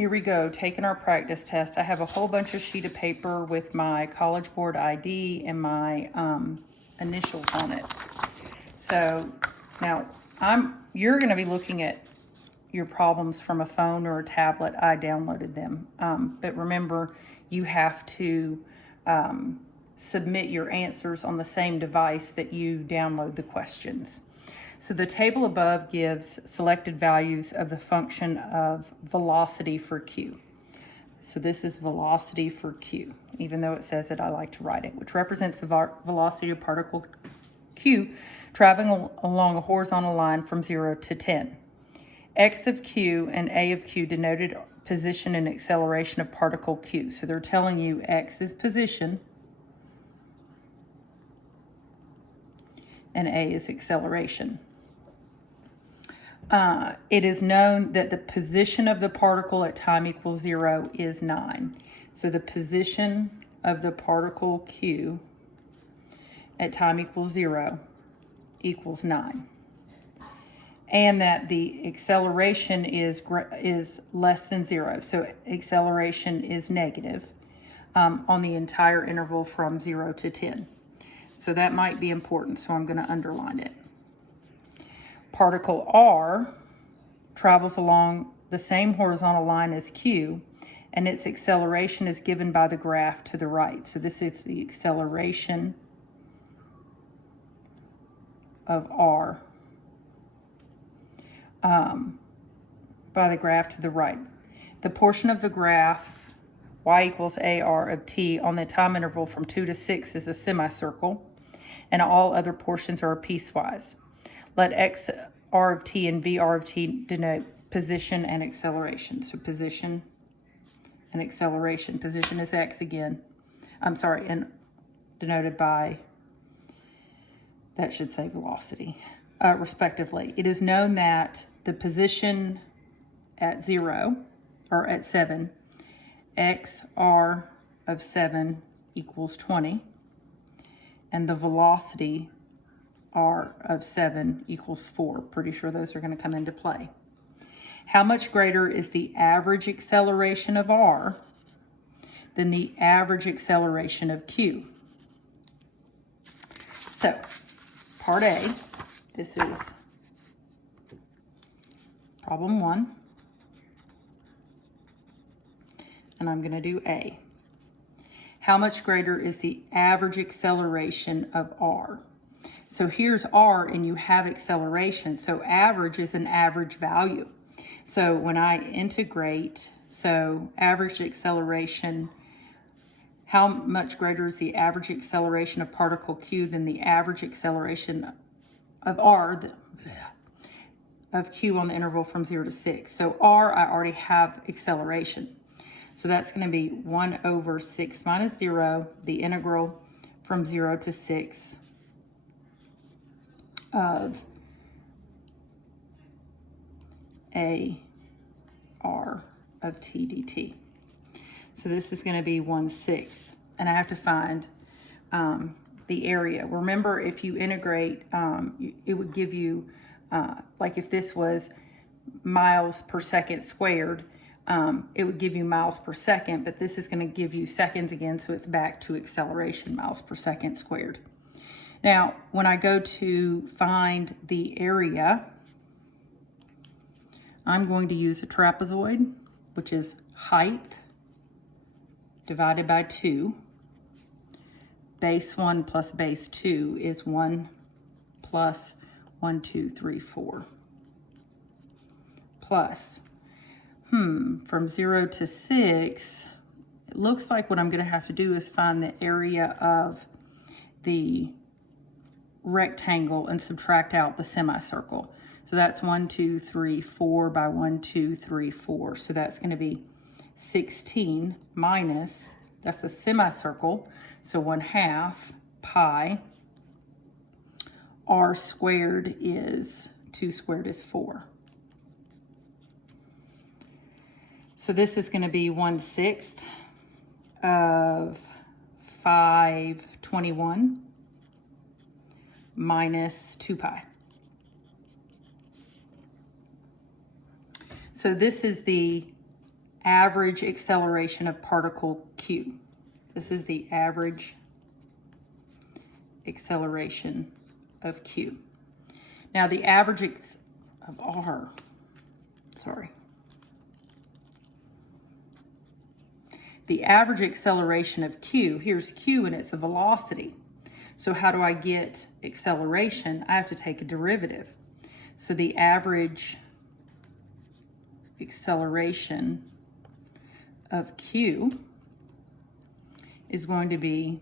Here we go, taking our practice test. I have a whole bunch of sheet of paper with my College Board ID and my initials on it. So now you're going to be looking at your problems from a phone or a tablet. I downloaded them. But remember, you have to submit your answers on the same device that you download the questions. So the table above gives selected values of the function of velocity for Q. So this is velocity for Q, even though it says it, I like to write it, which represents the velocity of particle Q traveling along a horizontal line from 0 to 10. X of Q and A of Q denoted position and acceleration of particle Q. So they're telling you X is position and A is acceleration. It is known that the position of the particle at time equals 0 is 9. So the position of the particle Q at time equals 0 equals 9. And that the acceleration is less than 0. So acceleration is negative on the entire interval from 0 to 10. So that might be important, so I'm going to underline it. Particle R travels along the same horizontal line as Q, and its acceleration is given by the graph to the right. So this is the acceleration of R by the graph to the right. The portion of the graph y equals AR of t on the time interval from 2 to 6 is a semicircle, and all other portions are piecewise. Let x r of t and v r of t denote position and acceleration. So position and acceleration. Position is x again. And denoted by, that should say velocity, respectively. It is known that the position at 0, or at 7, x r of 7 equals 20, and the velocity r of 7 equals 4. Pretty sure those are going to come into play. How much greater is the average acceleration of r than the average acceleration of q? So, part A, this is problem 1, and I'm going to do A. How much greater is the average acceleration of r? So here's r, and you have acceleration. So average is an average value. So when I integrate, so average acceleration, how much greater is the average acceleration of particle Q than the average acceleration of r, of Q on the interval from 0 to 6. So r, I already have acceleration. So that's going to be 1 over 6 minus 0, the integral from 0 to 6 of a r of t dt. So this is going to be 1/6, and I have to find the area. Remember, if you integrate, it would give you, like if this was miles per second squared, it would give you miles per second, but this is going to give you seconds again, so it's back to acceleration, miles per second squared. Now, when I go to find the area, I'm going to use a trapezoid, which is height divided by 2. Base 1 plus base 2 is 1 plus 1, 2, 3, 4. Plus, from 0 to 6, it looks like what I'm going to have to do is find the area of the rectangle and subtract out the semicircle. So that's 1, 2, 3, 4 by 1, 2, 3, 4. So that's going to be 16 minus, that's a semicircle, so 1/2 pi. R squared is, 2 squared is 4. So this is going to be 1/6 of 521 minus 2 pi. So this is the average acceleration of particle q. This is the average acceleration of q. Now the average of r, sorry. The average acceleration of q, here's q and it's a velocity. So how do I get acceleration? I have to take a derivative. So the average acceleration of q is going to be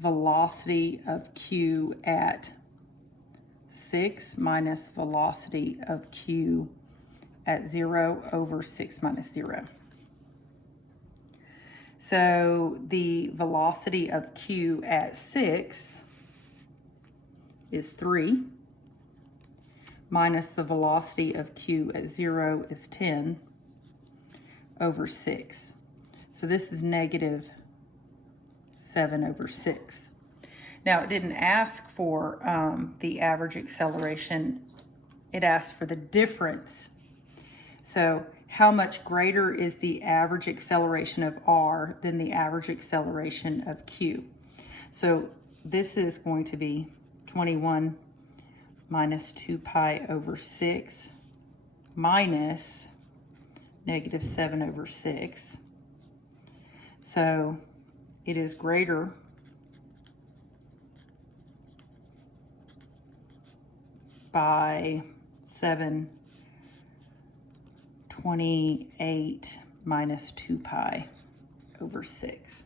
velocity of q at 6 minus velocity of q at 0 over 6 minus 0. So the velocity of q at 6 is 3, minus the velocity of q at 0 is 10 over 6. So this is negative 7 over 6. Now it didn't ask for the average acceleration, it asked for the difference. So how much greater is the average acceleration of r than the average acceleration of q? So this is going to be 21 minus 2 pi over 6 minus negative 7 over 6. So it is greater by 7/28 minus 2 pi over 6.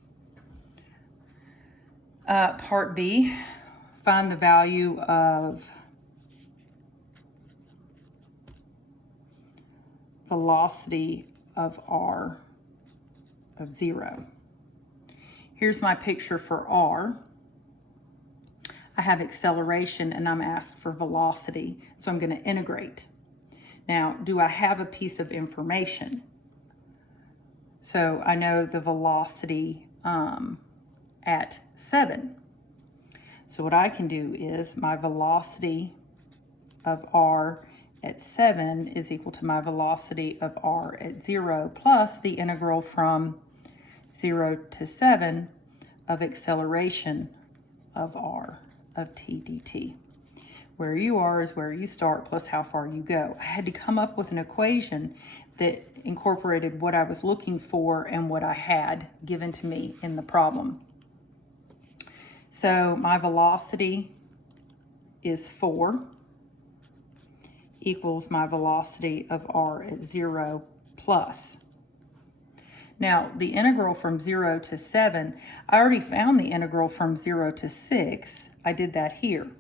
Part B, find the value of velocity of r of 0. Here's my picture for r. I have acceleration and I'm asked for velocity, so I'm going to integrate. Now, do I have a piece of information? So I know the velocity at 7. So what I can do is my velocity of r at 7 is equal to my velocity of r at 0 plus the integral from 0 to 7 of acceleration of r of t dt. Where you are is where you start plus how far you go. I had to come up with an equation that incorporated what I was looking for and what I had given to me in the problem. So my velocity is 4 equals my velocity of r at 0 plus. Now, the integral from 0 to 7, I already found the integral from 0 to 6. I did that here.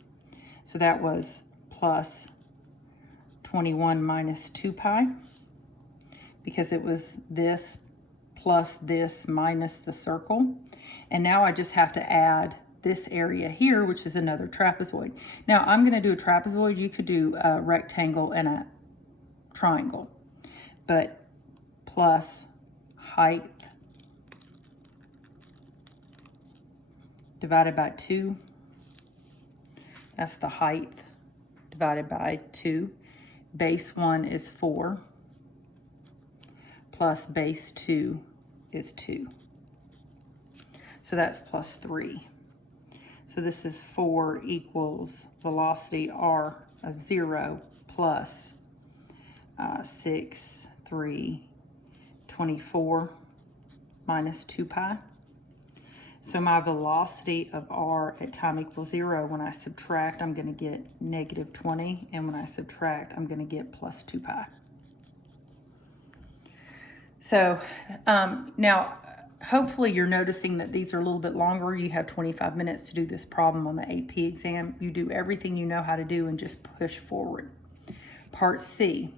So that was plus 21 minus 2 pi, because it was this plus this minus the circle. And now I just have to add this area here, which is another trapezoid. Now, I'm going to do a trapezoid. You could do a rectangle and a triangle, but plus height divided by 2. That's the height divided by 2. Base 1 is 4 plus base 2 is 2. So that's plus 3. So this is 4 equals velocity r of 0 plus 6, 3, 24 minus 2 pi. So my velocity of r at time equals 0, when I subtract, I'm going to get negative 20, and when I subtract, I'm going to get plus 2 pi. So now, hopefully you're noticing that these are a little bit longer. You have 25 minutes to do this problem on the AP exam. You do everything you know how to do and just push forward. Part C.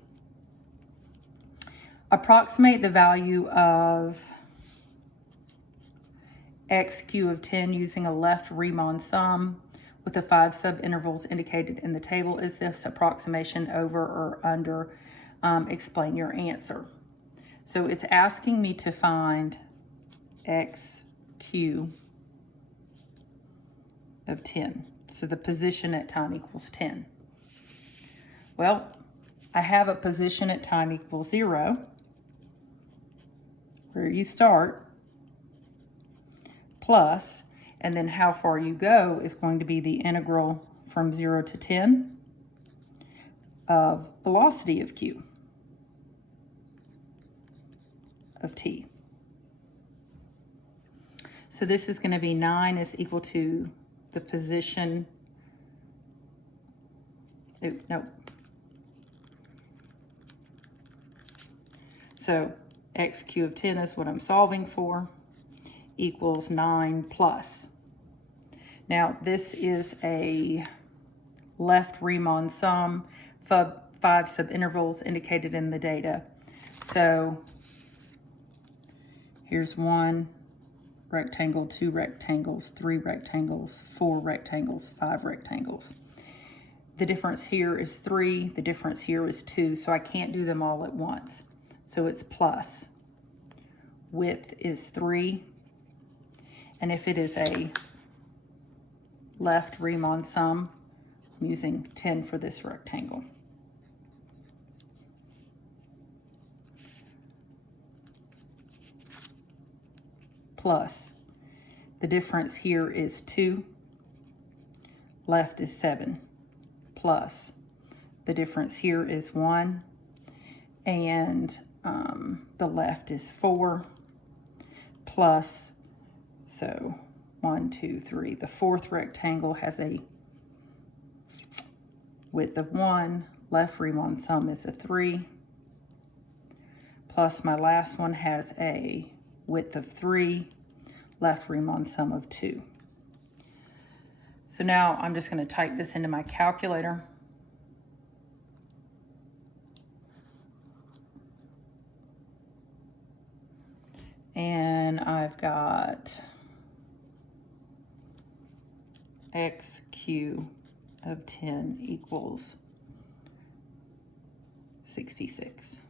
Approximate the value of xq of 10 using a left Riemann sum with the 5 subintervals indicated in the table. Is this approximation over or under? Explain your answer. So it's asking me to find xq of 10. So the position at time equals 10. Well, I have a position at time equals 0. where you start, plus, and then how far you go is going to be the integral from 0 to 10 of velocity of q of t. So this is going to be 9 is equal to the position, no. So xq of 10 is what I'm solving for, equals 9 plus. Now this is a left Riemann sum, 5 subintervals indicated in the data. So here's 1 rectangle, 2 rectangles, 3 rectangles, 4 rectangles, 5 rectangles. The difference here is 3, the difference here is 2, so I can't do them all at once. So it's plus. Width is 3, and if it is a left Riemann sum, I'm using 10 for this rectangle. Plus, the difference here is 2, left is 7, plus, the difference here is 1, and the left is 4, plus, so 1, 2, 3. The fourth rectangle has a width of 1, left Riemann sum is a 3, plus my last one has a width of 3, left Riemann sum of 2. So now I'm just going to type this into my calculator. And I've got xq of 10 equals 66.